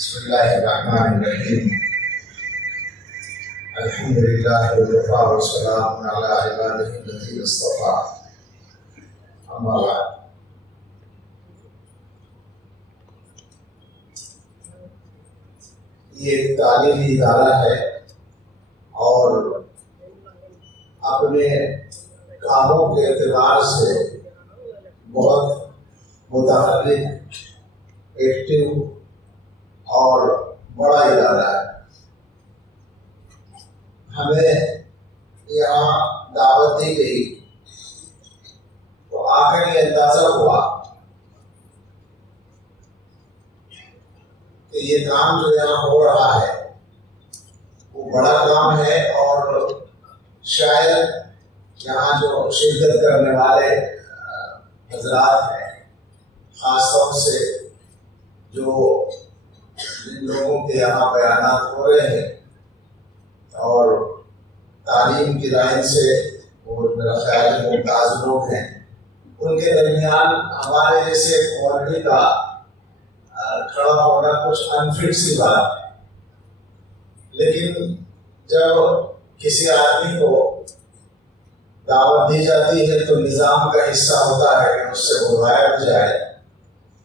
بسم اللہ الرحمن الرحیم الحمدللہ وکفی والسلام علی عبادہ الذین اصطفی اما بعد۔ یہ ایک تعلیمی ادارہ ہے اور اپنے کاموں کے اعتبار سے بہت متحرک، ایکٹیو اور بڑا ادارہ ہے۔ ہمیں یہاں دعوت دی گئی تو آ کر یہ اندازہ ہوا کہ یہ کام جو یہاں ہو رہا ہے وہ بڑا کام ہے، اور شاید یہاں جو شرکت کرنے والے حضرات ہیں، خاص طور سے جو جن لوگوں کے یہاں بیانات ہو رہے ہیں اور تعلیم کی لائن سے وہ میرا خیال ہے ممتاز لوگ ہیں، ان کے درمیان ہمارے جیسے مولوی کا کھڑا ہونا کچھ انفٹ سی بات ہے۔ لیکن جب کسی آدمی کو دعوت دی جاتی ہے تو نظام کا حصہ ہوتا ہے کہ اس سے بلوایا بھی جائے،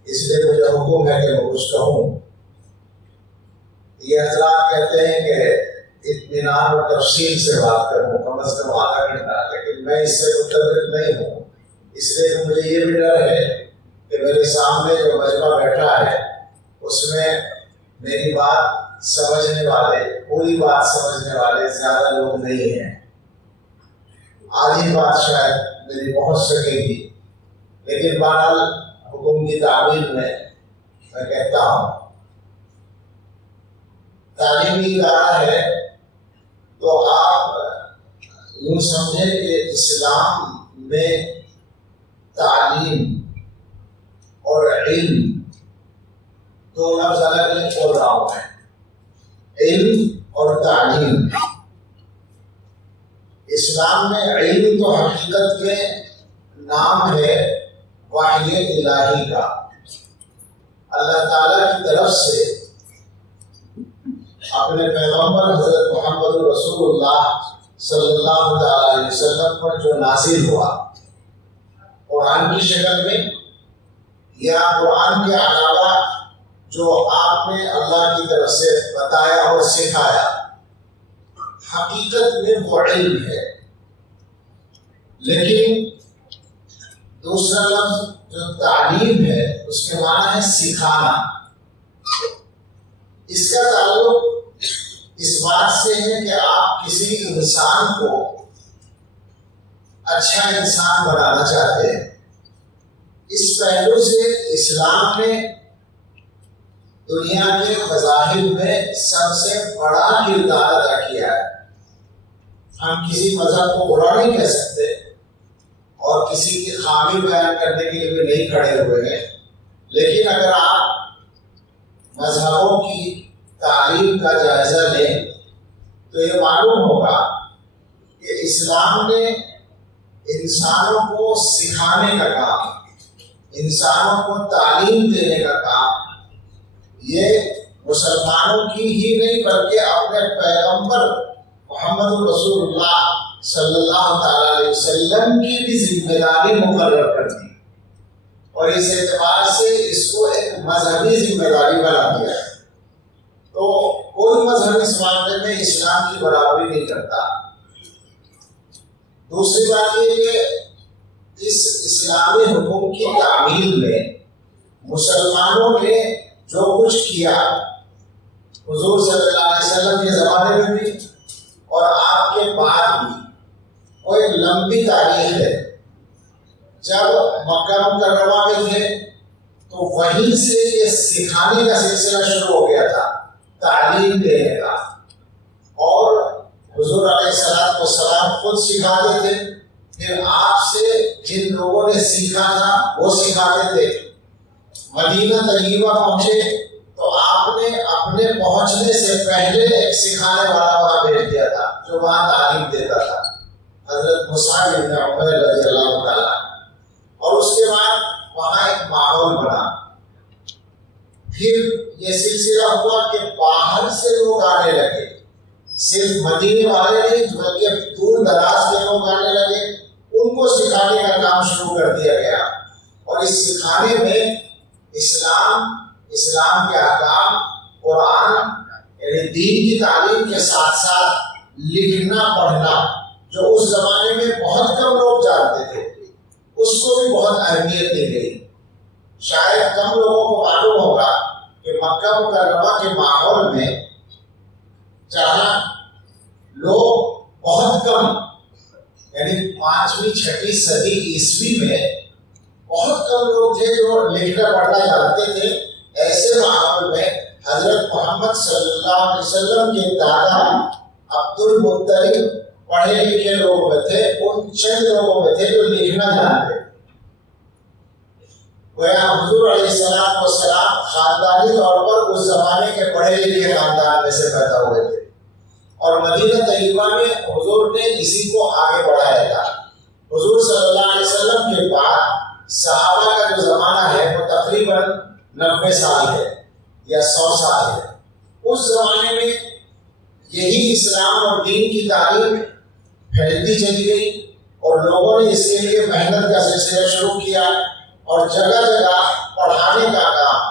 اس لیے مجھے حکم ہے کہ میں کچھ کہوں۔ یہ حضرات کہتے ہیں کہ اطمینان اور تفصیل سے بات کروں، کم از کم آدھا گھنٹہ، لیکن میں اس سے متفق نہیں ہوں، اس لیے کہ مجھے یہ بھی ڈر ہے کہ میرے سامنے جو مجمع بیٹھا ہے اس میں میری بات سمجھنے والے، پوری بات سمجھنے والے زیادہ لوگ نہیں ہیں۔ آدھی بات شاید میری پہنچ سکے گی، لیکن بہرحال حکم کی تعمیل میں کہتا ہوں۔ تعلیمی ادارہ ہے تو آپ یوں سمجھیں کہ اسلام میں تعلیم اور علم دو لفظ الگ الگ بول رہا ہوں میں، علم اور تعلیم۔ اسلام میں علم تو حقیقت میں نام ہے وحی الہی کا، اللہ تعالیٰ کی طرف سے اپنے پیغمبر حضرت محمد رسول اللہ صلی اللہ علیہ وسلم پر جو نازل ہوا قرآن کی شکل میں یا قرآن کے علاوہ جو آپ نے اللہ کی طرف سے بتایا اور سکھایا، حقیقت میں وہ علم ہے۔ لیکن دوسرا لفظ جو تعلیم ہے اس کے معنی ہے سکھانا۔ اس کا تعلق اس بات سے ہے کہ آپ کسی انسان کو اچھا انسان بنانا چاہتے ہیں۔ اس پہلو سے اسلام نے دنیا کے مذاہب میں سب سے بڑا کردار ادا کیا ہے۔ ہم کسی مذہب کو برا نہیں کہہ سکتے اور کسی کی خامی بیان کرنے کے لیے بھی نہیں کھڑے ہوئے ہیں، لیکن اگر آپ مذہبوں کی تعلیم کا جائزہ لیں تو یہ معلوم ہوگا کہ اسلام نے انسانوں کو سکھانے کا کام، انسانوں کو تعلیم دینے کا کام، یہ مسلمانوں کی ہی نہیں بلکہ اپنے پیغمبر محمد رسول اللہ صلی اللہ تعالیٰ علیہ وسلم کی بھی ذمہ داری مقرر کر دی، اور اس اعتبار سے اس کو ایک مذہبی ذمہ داری بنا دیا ہے۔ تو کوئی مذہب اس معاملے میں اسلام کی برابری نہیں کرتا۔ دوسری بات یہ کہ اس اسلامی حکم کی تعمیل میں مسلمانوں نے جو کچھ کیا حضور صلی اللہ علیہ وسلم کے زمانے میں بھی اور آپ کے بعد بھی، وہ ایک لمبی تاریخ ہے۔ جب مکہ مکرمہ میں تھے تو وہیں سے یہ سکھانے کا سلسلہ شروع ہو گیا تھا، تعلیم دینے کا، اور حضور علیہ السلام خود سکھاتے تھے، پھر آپ سے جن لوگوں نے سیکھا تھا وہ سکھاتے تھے۔ مدینہ طیبہ پہنچے تو آپ نے اپنے پہنچنے سے پہلے ایک سکھانے والا وہاں بھیج دیا تھا جو وہاں تعلیم دیتا تھا، حضرت مصعب بن عمیر رضی اللہ تعالیٰ، اور اس کے بعد وہاں ایک ماحول بنا۔ پھر یہ سلسلہ ہوا کہ باہر سے لوگ آنے لگے، صرف مدینے والے نہیں بلکہ دور دراز کے لوگ آنے لگے، ان کو سکھانے کا کام شروع کر دیا گیا۔ اور اس سکھانے میں اسلام کے احکام، قرآن یعنی دین کی تعلیم کے ساتھ ساتھ لکھنا پڑھنا، جو اس زمانے میں بہت کم لوگ جانتے تھے، اس کو بھی بہت اہمیت دی گئی۔ شاید کم لوگوں کو معلوم ہوگا کہ مکہ مکرمہ کے ماحول میں جہاں لوگ بہت کم یعنی 5ویں 6ویں صدی عیسوی میں بہت کم لوگ تھے جو لکھنا پڑھنا جانتے تھے، ایسے ماحول میں حضرت محمد صلی اللہ علیہ وسلم کے دادا عبد المطلب پڑھے لکھے لوگ میں تھے، ان چند لوگوں میں تھے جو لکھنا جانتے۔ گویا حضور علیہ السلام خاندانی طور پر اس زمانے کے پڑھے لکھے خاندان میں سے پیدا ہوئے تھے، اور مدینہ طیبہ میں حضور نے اسی کو آگے بڑھایا تھا۔ حضور صلی اللہ علیہ وسلم کے بعد صحابہ کا جو زمانہ ہے وہ تقریباً 90 سال ہے یا 100 سال ہے۔ اس زمانے میں یہی اسلام اور دین کی تعلیم پھیلتی چلی گئی، اور لوگوں نے اس کے لیے محنت کا سلسلہ شروع کیا، اور جگہ جگہ پڑھانے کا کام،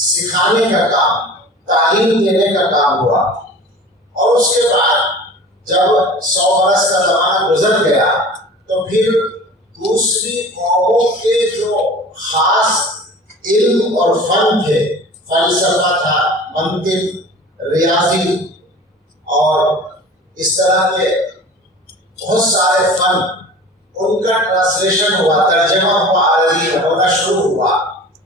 سکھانے کا کام، تعلیم دینے کا کام ہوا۔ اور اس کے بعد جب 100 برس کا زمانہ گزر گیا تو پھر دوسری قوموں کے جو خاص علم اور فن تھے، فلسفہ تھا، منطق، ریاضی اور اس طرح کے بہت سارے فن، ان کا ٹرانسلیشن ہوا، ترجمہ ہوا، عربی ہونا شروع ہوا،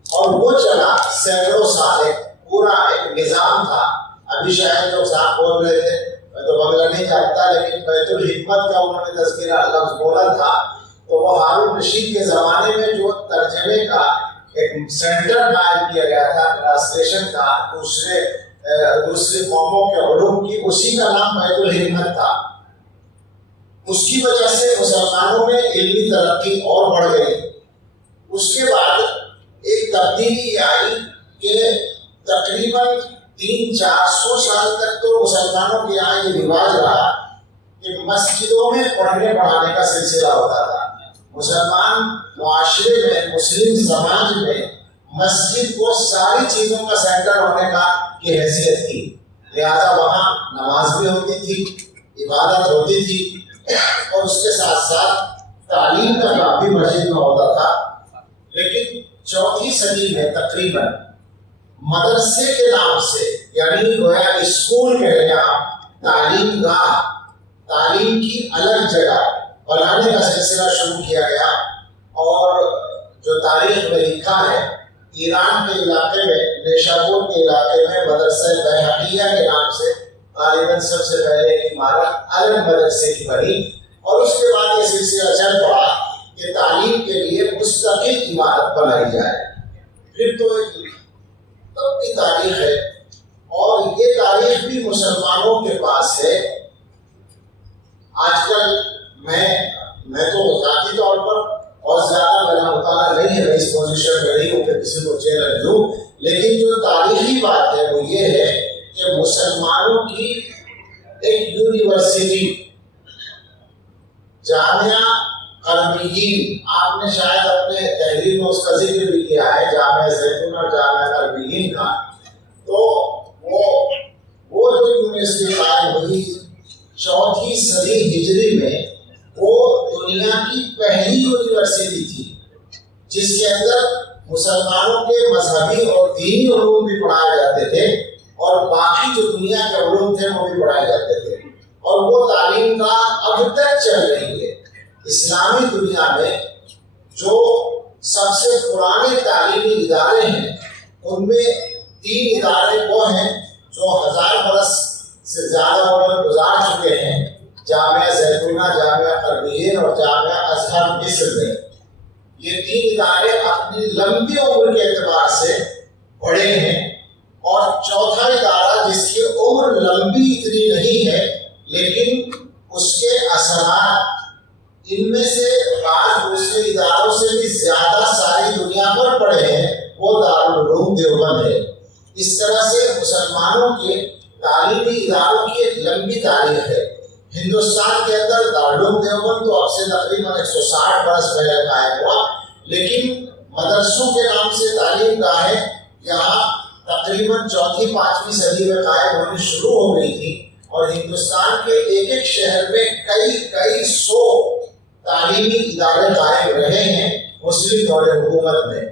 اور وہ چلا سینکڑوں سال، ایک پورا ایک نظام تھا۔ ابھی شاید لوگ صاحب بول رہے تھے، میں تو بنگلہ نہیں جانتا، لیکن بیت الحکمت کا انہوں نے تذکرہ لفظ بولا تھا، تو وہ ہارون رشید کے زمانے میں جو ترجمے کا ایک سینٹر قائم کیا گیا تھا ٹرانسلیشن کا دوسری قوموں کے علوم کی، اسی کا نام بیت الحکمت تھا۔ اس کی وجہ سے مسلمانوں میں علمی ترقی اور بڑھ گئی۔ اس کے بعد ایک تبدیلی یہ آئی کہ تقریباً 300-400 سال تک تو مسلمانوں کے یہاں یہ رواج رہا کہ مسجدوں میں پڑھنے پڑھانے کا سلسلہ ہوتا تھا۔ مسلمان معاشرے میں، مسلم سماج میں مسجد کو ساری چیزوں کا سینٹر ہونے کی حیثیت تھی، لہذا وہاں نماز بھی ہوتی تھی، عبادت ہوتی تھی، اور اس کے ساتھ ساتھ تعلیم کا کام بھی مسجد میں ہوتا تھا۔ لیکن 4ویں صدی میں تقریباً مدرسے کے نام سے، یعنی گویا اسکول کہہ لیں آپ، تعلیم گاہ، تعلیم کی الگ جگہ بنانے کا سلسلہ شروع کیا گیا۔ اور جو تاریخ میں لکھا ہے، ایران کے علاقے میں، نیشاپور کے علاقے میں مدرسہ بیہقیہ کے نام سے غالباً سب سے پہلے ایک عمارت الگ مدرسے کی بنی، اور اس کے بعد یہ سلسلہ چل پڑا کہ تعلیم کے لیے مستقل عمارت بنائی جائے۔ پھر تو ایک تب کی تاریخ ہے، اور یہ تاریخ بھی مسلمانوں کے پاس ہے۔ آج کل میں تو ذاتی طور پر بہت زیادہ میرا مطالعہ نہیں ہے، میں اس پوزیشن میں نہیں ہوں کہ کسی کو چیلنج دوں، لیکن جو تاریخی بات ہے وہ یہ ہے کہ مسلمانوں کی ایک یونیورسٹی، جامعہ قربیین، آپ نے شاید اپنے تحریر میں اس کا ذکر بھی کیا ہے، جامعہ زیتون اور جامعہ قربیین کا، تو وہ جو یونیورسٹی قائم ہوئی 4ویں صدی ہجری میں، وہ دنیا کی پہلی یونیورسٹی تھی جس کے اندر مسلمانوں کے مذہبی اور دینی علوم بھی پڑھائے جاتے تھے، اور باقی جو دنیا کے علوم تھے وہ بھی پڑھائے جاتے تھے، اور وہ تعلیم کا اب تک چل رہی ہے۔ اسلامی دنیا میں جو سب سے پرانے تعلیمی ادارے ہیں، ان میں 3 ادارے وہ ہیں جو 1000 برس سے زیادہ عمر گزار چکے ہیں، جامعہ زیتونہ، جامعہ قربیین اور جامعہ ازہر مصر میں۔ یہ 3 ادارے اپنی لمبی عمر کے اعتبار سے بڑے ہیں، اور چوتھا ادارہ جس کی عمر لمبی اتنی نہیں ہے لیکن اس کے اثرات ان میں سے بعض دوسرے اداروں سے بھی زیادہ ساری دنیا پر پڑے ہیں، وہ دارالعلوم دیوبند ہے۔ اس طرح سے مسلمانوں کے تعلیمی اداروں کی ایک لمبی تاریخ ہے۔ ہندوستان کے اندر دارالعلوم دیوبند تو اب سے تقریباً 160 برس پہلے قائم ہوا، لیکن مدرسوں کے نام سے تعلیم گاہیں یہاں تقریباً 4ویں-5ویں صدی میں قائم ہونی شروع ہو گئی تھی، اور ہندوستان کے ایک ایک شہر میں کئی سو تعلیمی ادارے قائم رہے ہیں مسلم دور حکومت میں۔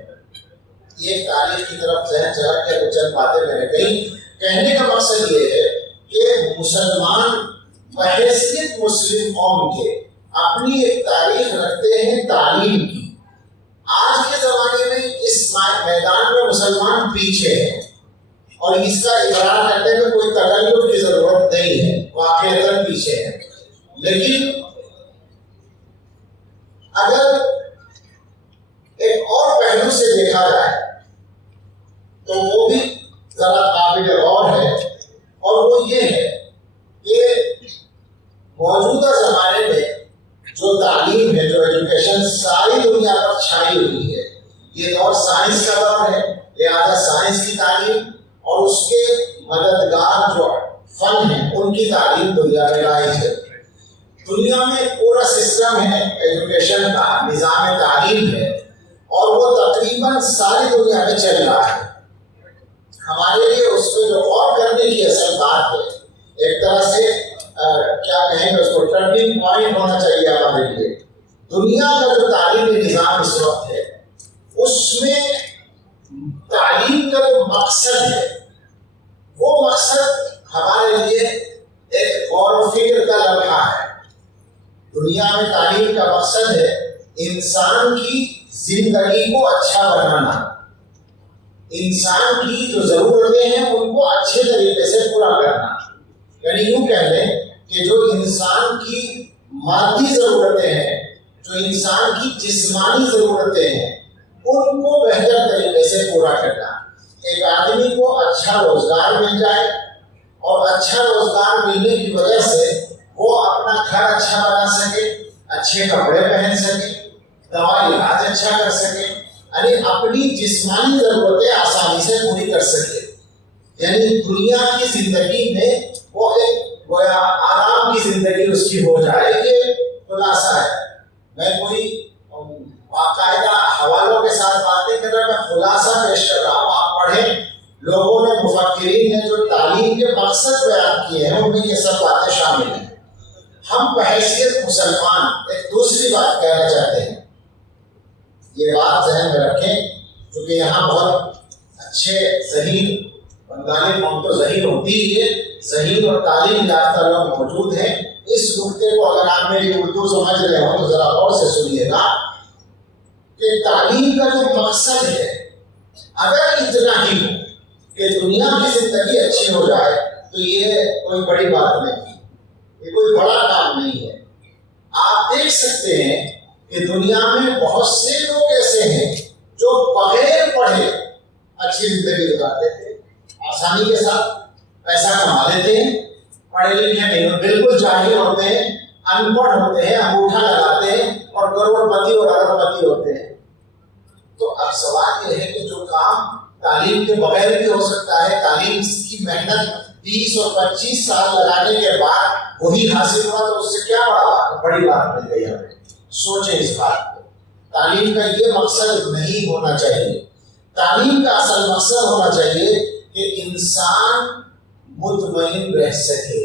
یہ تاریخ کی طرف ذہن چلا کے کچھ چند باتیں میں نے کہی۔ کہنے کا مقصد یہ ہے کہ مسلمان بحیثیت مسلم قوم کے اپنی ایک تاریخ رکھتے ہیں تعلیم کی۔ آج کے زمانے میں اس میدان میں مسلمان پیچھے ہیں، اور اس کا اقرار کرنے میں کوئی تکلف کی ضرورت نہیں ہے، واقعتاً پیچھے ہیں۔ لیکن اگر ایک اور پہلو سے دیکھا جائے تو وہ بھی ذرا قابل غور ہے، اور وہ یہ ہے کہ موجودہ زمانے میں جو تعلیم ہے، جو ایجوکیشن ساری دنیا پر چھائی ہوئی ہے، یہ دور سائنس کا دور ہے، لہٰذا سائنس کی تعلیم اور اس کے مددگار جو فن ہیں ان کی تعلیم دنیا میں رائج ہے۔ دنیا میں پورا سسٹم ہے ایجوکیشن کا، نظام تعلیم ہے، اور وہ تقریباً ساری دنیا میں چل رہا ہے۔ ہمارے لیے اس پہ جو غور کرنے کی اصل بات ہے، ایک طرح سے کیا کہیں گے اس کو ٹرننگ پوائنٹ ہونا چاہیے ہمارے لیے۔ دنیا کا جو تعلیمی نظام اس وقت ہے، اس میں تعلیم کا جو مقصد ہے، وہ مقصد ہمارے لیے ایک غور و فکر کا لمحہ ہے۔ دنیا میں تعلیم کا مقصد ہے انسان کی زندگی کو اچھا بنانا، انسان کی جو ضرورتیں ہیں ان کو اچھے طریقے سے پورا کرنا۔ یعنی یوں کہہ لیں کہ جو انسان کی مادی ضرورتیں ہیں، جو انسان کی جسمانی ضرورتیں ہیں، ان کو بہتر طریقے سے پورا کرنا۔ ایک آدمی کو اچھا روزگار مل جائے، اور اچھا روزگار ملنے کی وجہ سے وہ اپنا گھر اچھا بنا سکے، اچھے کپڑے پہن سکے، دوا علاج اچھا کر سکے، یعنی اپنی جسمانی ضرورتیں آسانی سے پوری کر سکے۔ یعنی دنیا کی زندگی میں وہ ایک گویا آرام کی زندگی اس کی ہو جائے، یہ خلاصہ ہے۔ میں کوئی باقاعدہ حوالوں کے ساتھ بات نہیں کر رہا، میں خلاصہ پیش کر رہا ہوں۔ آپ پڑھیں، لوگوں نے، مفکرین نے جو تعلیم کے مقصد بیان کیے ہیں ان میں یہ سب باتیں شامل ہیں۔ ہم بحیثیت مسلمان ایک دوسری بات کہنا چاہتے ہیں، یہ بات ذہن میں رکھیں، کیونکہ یہاں بہت اچھے ذہین، بنگالی قوم تو ذہین ہوتی ہی ہے، ذہین اور تعلیم یافتہ لوگ موجود ہیں۔ اس نقطے کو اگر آپ میری اردو سمجھ رہے ہو تو ذرا غور سے سنیے گا کہ تعلیم کا جو مقصد ہے، اگر اتنا ہی ہو کہ دنیا کی زندگی اچھی ہو جائے تو یہ کوئی بڑی بات نہیں، یہ کوئی بڑا کام نہیں ہے۔ آپ دیکھ سکتے ہیں کہ دنیا میں بہت سے لوگ ایسے ہیں جو بغیر پڑھے اچھی زندگی گزارتے تھے، آسانی کے ساتھ پیسہ کما لیتے ہیں، پڑھے لکھے نہیں ہوتے، بالکل جاہل ہوتے ہیں، ان پڑھ ہوتے ہیں، انگوٹھا لگاتے ہیں اور کروڑ پتی اور ارب پتی ہوتے ہیں۔ تو اب سوال یہ ہے کہ جو کام تعلیم کے بغیر بھی ہو سکتا ہے، تعلیم کی محنت 20 اور 25 سال لگانے کے بعد وہی حاصل ہوا، تو اس سے کیا بڑی بات مل گئی ہمیں؟ سوچیں اس بات کو۔ تعلیم کا یہ مقصد نہیں ہونا چاہیے۔ تعلیم کا اصل مقصد ہونا چاہیے کہ انسان مطمئن رہ سکے،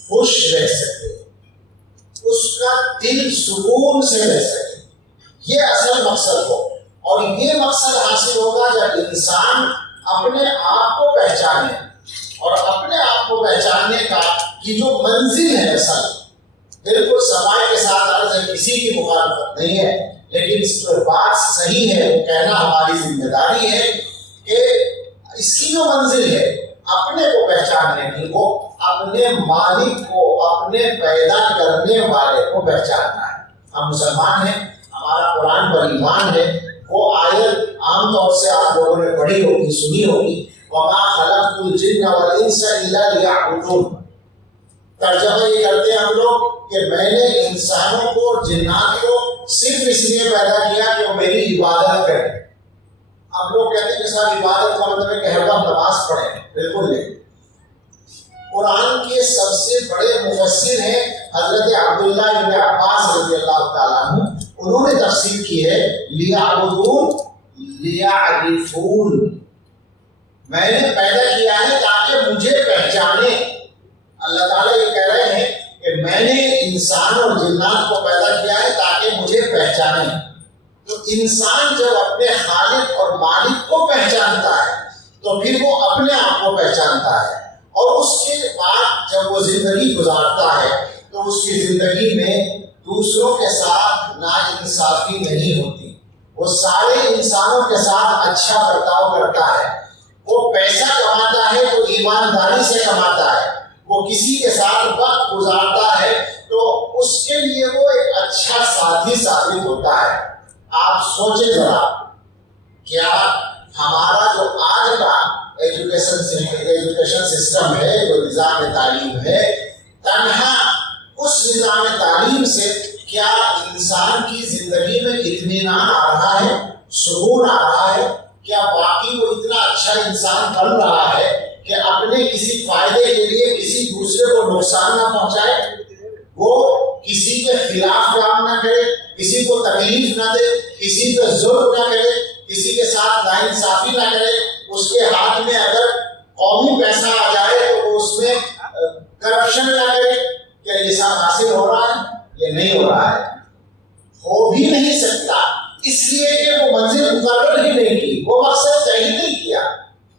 خوش رہ سکے، اس کا دل سکون سے رہ سکے، یہ اصل مقصد ہو۔ اور یہ مقصد حاصل ہوگا جب انسان اپنے آپ کو پہچانے، اور اپنے آپ کو پہچاننے کی جو منزل ہے، اصل بالکل سمائے کے ساتھ عرض ہے، کسی کی مخالفت نہیں ہے، لیکن اس پر بات صحیح ہے، وہ کہنا ہماری ذمہ داری ہے کہ اس کی جو منزل ہے اپنے کو پہچاننے کی، وہ اپنے مالک کو، اپنے پیدا کرنے والے کو پہچاننا ہے۔ ہم مسلمان ہیں، ہمارا قرآن پر ایمان ہے۔ وہ آیت عام طور سے آپ لوگوں نے پڑھی ہوگی، سنی ہوگی، وَمَا خَلَقْتُ الْجِنَّ وَالْإِنسَ إِلَّا لِيَعْبُدُونِ۔ ترجمہ یہ کرتے ہیں ہم لوگ کہ میں نے انسانوں کو اور جنات کو صرف اس لیے پیدا کیا کہ وہ میری عبادت کریں۔ اب لوگ کہتے ہیں کہ صاحب عبادت کا مطلب ہے کہ ہر وقت نماز پڑھیں، بالکل نہیں۔ قرآن کے سب سے بڑے مفسر ہیں حضرت عبداللہ ابن عباس رضی اللہ تعالیٰ عنہ، انہوں نے تفسیر کی ہے لیعبدون لیعرفون، میں نے پیدا کیا ہے تاکہ مجھے پہچانے۔ اللہ تعالیٰ یہ کہہ رہے ہیں کہ میں نے انسان اور جنات کو پیدا کیا ہے تاکہ مجھے پہچانے۔ تو انسان جب اپنے خالق اور مالک کو پہچانتا ہے تو پھر وہ اپنے آپ کو پہچانتا ہے، اور اس کے بعد جب وہ زندگی گزارتا ہے تو اس کی زندگی میں دوسروں کے ساتھ ناانصافی نہیں ہوتی، وہ سارے انسانوں کے ساتھ اچھا برتاؤ کرتا ہے، وہ پیسہ کماتا ہے تو ایمانداری سے کماتا ہے، وہ کسی کے ساتھ وقت گزارتا ہے تو اس کے لیے وہ ایک اچھا ساتھی ثابت ہوتا ہے۔ آپ سوچیں ذرا، کیا ہمارا جو آج کا ایجوکیشن سسٹم ہے، جو نظام تعلیم ہے، تنہا اس نظام تعلیم سے کیا انسان کی زندگی میں اطمینان آ رہا ہے، سکون آ رہا ہے؟ کیا واقعی وہ اتنا اچھا انسان بن رہا ہے کہ اپنے کسی فائدے کے لیے کسی دوسرے کو نقصان نہ پہنچائے، وہ کسی کے خلاف کام نہ کرے، کسی کو تکلیف نہ دے، کسی پہ ظلم نہ کرے، کسی کے ساتھ ناانصافی نہ کرے؟ اس کے ہاتھ میں اگر قومی پیسہ آ جائے تو وہ اس میں کرپشن نہ کرے؟ کیا یہ سب حاصل ہو رہا ہے؟ یہ نہیں ہو رہا ہے، ہو بھی نہیں سکتا، اس لیے کہ وہ منزل مقرر ہی نہیں کی، وہ مقصد طے ہی نہیں کیا۔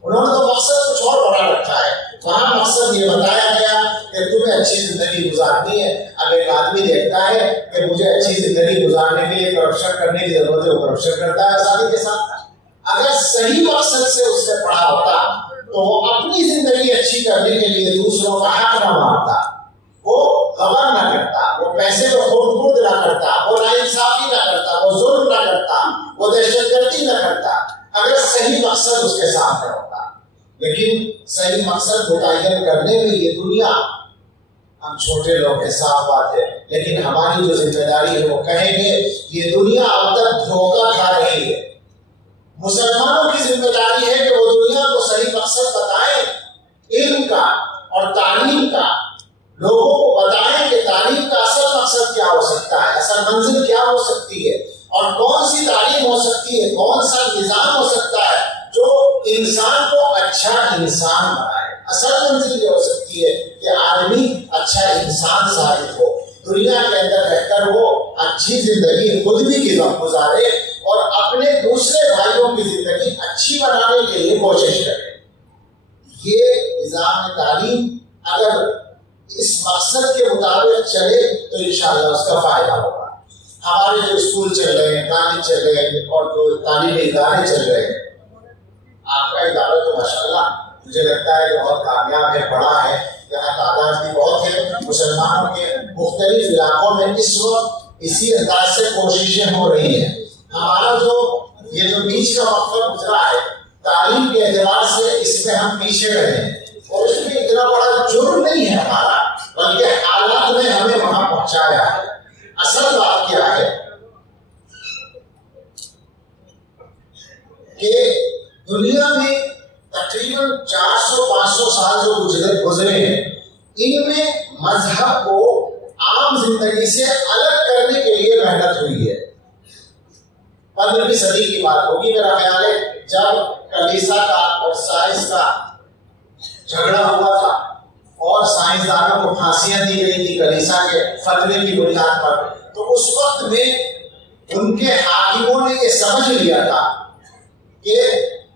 انہوں نے تو مقصد کچھ اور بڑا رکھا ہے، وہاں مقصد یہ بتایا گیا کہ تمہیں اچھی زندگی گزارنی ہے۔ اب ایک آدمی دیکھتا ہے کہ مجھے اچھی زندگی گزارنے کے لیے کرپشن کرنے کی ضرورت ہے، وہ کرپشن کرتا ہے آسانی کے ساتھ۔ اگر صحیح مقصد سے اس نے پڑھا ہوتا تو وہ اپنی زندگی اچھی کرنے کے لیے دوسروں کا حق نہ مارتا، وہ غبن نہ کرتا، وہ پیسے کو خورد برد نہ کرتا، وہ ناانصافی نہ کرتا، وہ ظلم نہ کرتا، وہ دہشت گردی نہ کرتا، اگر صحیح مقصد اس کے سامنے ہوتا۔ لیکن صحیح مقصد متعین کرنے میں یہ دنیا، ہم چھوٹے لوگ ہیں، صاف بات ہے، لیکن ہماری جو ذمہ داری ہے وہ کہیں گے یہ دنیا اب تک دھوکہ کھا رہی ہے۔ مسلمانوں کی ذمہ داری ہے کہ وہ دنیا کو صحیح مقصد بتائیں، علم کا اور تعلیم کا، لوگوں کو بتائیں کہ تعلیم کا اصل مقصد کیا ہو سکتا ہے، اصل منزل کیا ہو سکتی ہے، اور کون سی تعلیم ہو سکتی ہے، کون سا نظام ہو سکتا ہے جو انسان کو اچھا انسان بنائے۔ اصل منزل یہ ہو سکتی ہے کہ آدمی اچھا انسان ثابت ہو، دنیا کے اندر رہ کر وہ اچھی زندگی خود بھی گزارے اور اپنے دوسرے بھائیوں کی زندگی اچھی بنانے کے لیے کوشش کرے۔ یہ نظام تعلیم اگر اس مقصد کے مطابق چلے تو انشاءاللہ اس کا فائدہ ہوگا۔ ہمارے جو اسکول چل رہے ہیں، کالج چل رہے ہیں اور جو تعلیمی ادارے چل رہے ہیں، آپ کا ادارہ تو ماشاءاللہ مجھے لگتا ہے کہ بہت کامیاب ہے، بڑا ہے، یہاں تعداد بھی بہت ہے۔ مسلمانوں کے مختلف علاقوں میں اس وقت اسی انداز سے کوششیں ہو رہی ہیں۔ ہمارا جو یہ جو بیچ کا وقفہ گزرا ہے تعلیم کے اعتبار سے، اس میں ہم پیچھے رہے ہیں، اور اس میں اتنا بڑا جرم نہیں ہے ہمارا، بلکہ حالات نے ہمیں وہاں پہنچایا ہے۔ اصل بات کیا ہے کہ دنیا میں تقریباً 400-500 سال جو گزرے ہیں، ان میں مذہب کو عام زندگی سے الگ کرنے کے لیے محنت ہوئی ہے۔ 15ویں صدی کی بات ہوگی میرا خیال ہے، جب کلیسا کا اور سائنس کا جھگڑا ہوا تھا اور سائنسدانوں کو پھانسیاں دی گئی تھی کلیسا کے فتوے کی بنیاد پر، تو اس وقت میں ان کے حاکموں نے یہ سمجھ لیا تھا کہ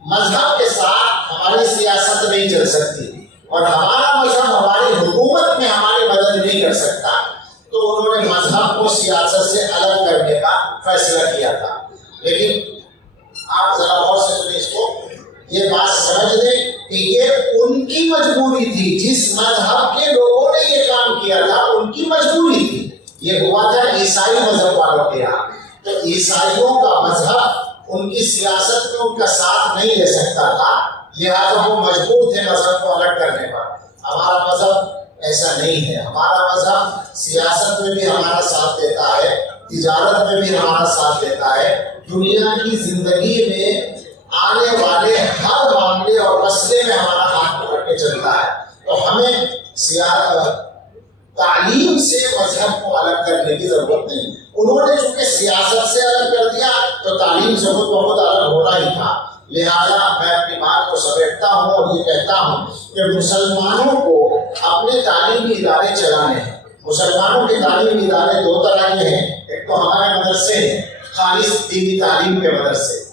مذہب کے ساتھ ہماری سیاست نہیں چل سکتی اور ہمارا مذہب ہماری حکومت میں ہماری مدد نہیں کر سکتا، تو انہوں نے مذہب کو سیاست سے الگ کرنے کا فیصلہ کیا تھا۔ لیکن آپ ذرا غور سے سنیں اس کو، یہ بات سمجھ لیں کہ یہ ان کی مجبوری تھی، جس مذہب کے لوگوں نے یہ کام کیا تھا ان کی مجبوری تھی۔ یہ ہوا تھا عیسائی مذہب والوں کے یہاں، تو عیسائیوں کا مذہب ان کی سیاست میں ان کا ساتھ نہیں لے سکتا تھا، لہٰذا وہ مجبور تھے مذہب کو الگ کرنے پر۔ ہمارا مذہب ایسا نہیں ہے، ہمارا مذہب سیاست میں بھی ہمارا ساتھ دیتا ہے، تجارت میں بھی ہمارا ساتھ دیتا ہے، دنیا کی زندگی میں آنے والے ہر معاملے اور مسئلے میں ہمارا ہاتھ پکڑ کے چلتا ہے. تو ہمیں تعلیم سے مذہب کو الگ کرنے کی ضرورت نہیں. انہوں نے چونکہ سیاست سے الگ کر دیا تو تعلیم سے خود بخود الگ ہونا ہی تھا. لہذا میں اپنی بات کو سمیٹتا ہوں اور یہ کہتا ہوں کہ مسلمانوں کو اپنے تعلیمی ادارے چلانے ہیں. مسلمانوں کے تعلیمی ادارے دو طرح کے ہیں. ایک تو ہمارے مدرسے ہیں خالص دینی تعلیم کے مدرسے.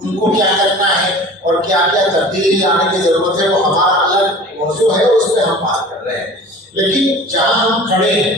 ان کو کیا کرنا ہے اور کیا کیا تبدیلی لانے کی ضرورت ہے وہ ہمارا الگ موضوع ہے, اس پہ ہم بات کر رہے ہیں. لیکن جہاں ہم کھڑے ہیں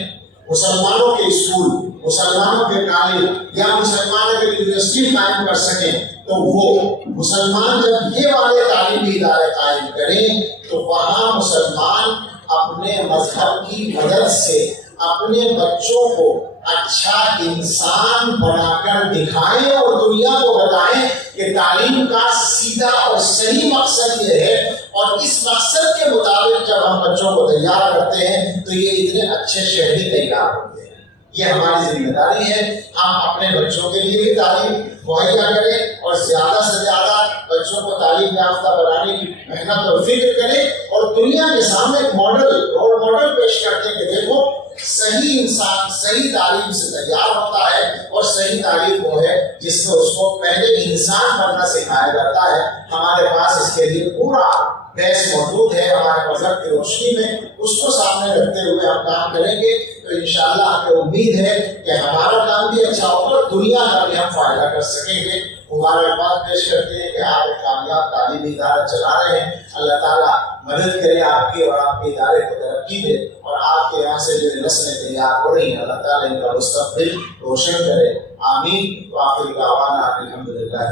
مسلمانوں کے اسکول, مسلمانوں کے کالج یا مسلمان اگر یونیورسٹی قائم کر سکیں تو وہ مسلمان جب یہ والے تعلیمی ادارے قائم کریں تو وہاں مسلمان اپنے مذہب کی مدد سے اپنے بچوں کو اچھا انسان بنا کر دکھائیں اور دنیا کو بتائیں کہ تعلیم کا سیدھا اور صحیح مقصد یہ ہے, اور اس مقصد کے مطابق جب ہم بچوں کو تیار کرتے ہیں تو یہ اتنے اچھے شہری تیار ہوتے ہیں. یہ ہماری ذمہ داری ہے. ہم اپنے بچوں کے لیے بھی تعلیم مہیا کریں اور زیادہ سے زیادہ بچوں کو تعلیم یافتہ بنانے کی محنت اور فکر کریں, اور دنیا کے سامنے ایک رول ماڈل پیش کرتے ہیں کہ دیکھو صحیح انسان صحیح تعلیم سے تیار ہوتا ہے, اور صحیح تعلیم وہ ہے جس میں اس کو پہلے انسان بننا سکھایا جاتا ہے. ہمارے پاس اس کے لیے پورا بیس موجود ہے ہمارے مذہب کی روشنی میں. اس کو سامنے رکھتے ہوئے ہم کام کریں گے تو انشاءاللہ ہمیں امید ہے کہ ہمارا کام بھی اچھا ہوگا اور دنیا کا بھی ہم فائدہ کر سکیں گے. مبارکباد پیش کرتے ہیں کہ آپ ایک کامیاب تعلیمی ادارہ چلا رہے ہیں. اللہ تعالیٰ مدد کرے آپ کی اور آپ کے ادارے کو ترقی دے, اور آپ کے یہاں سے جو نسلیں تیار ہو رہی ہیں اللہ تعالیٰ ان کا مستقبل روشن کرے. آمین. وآخر دعوانا الحمدللہ.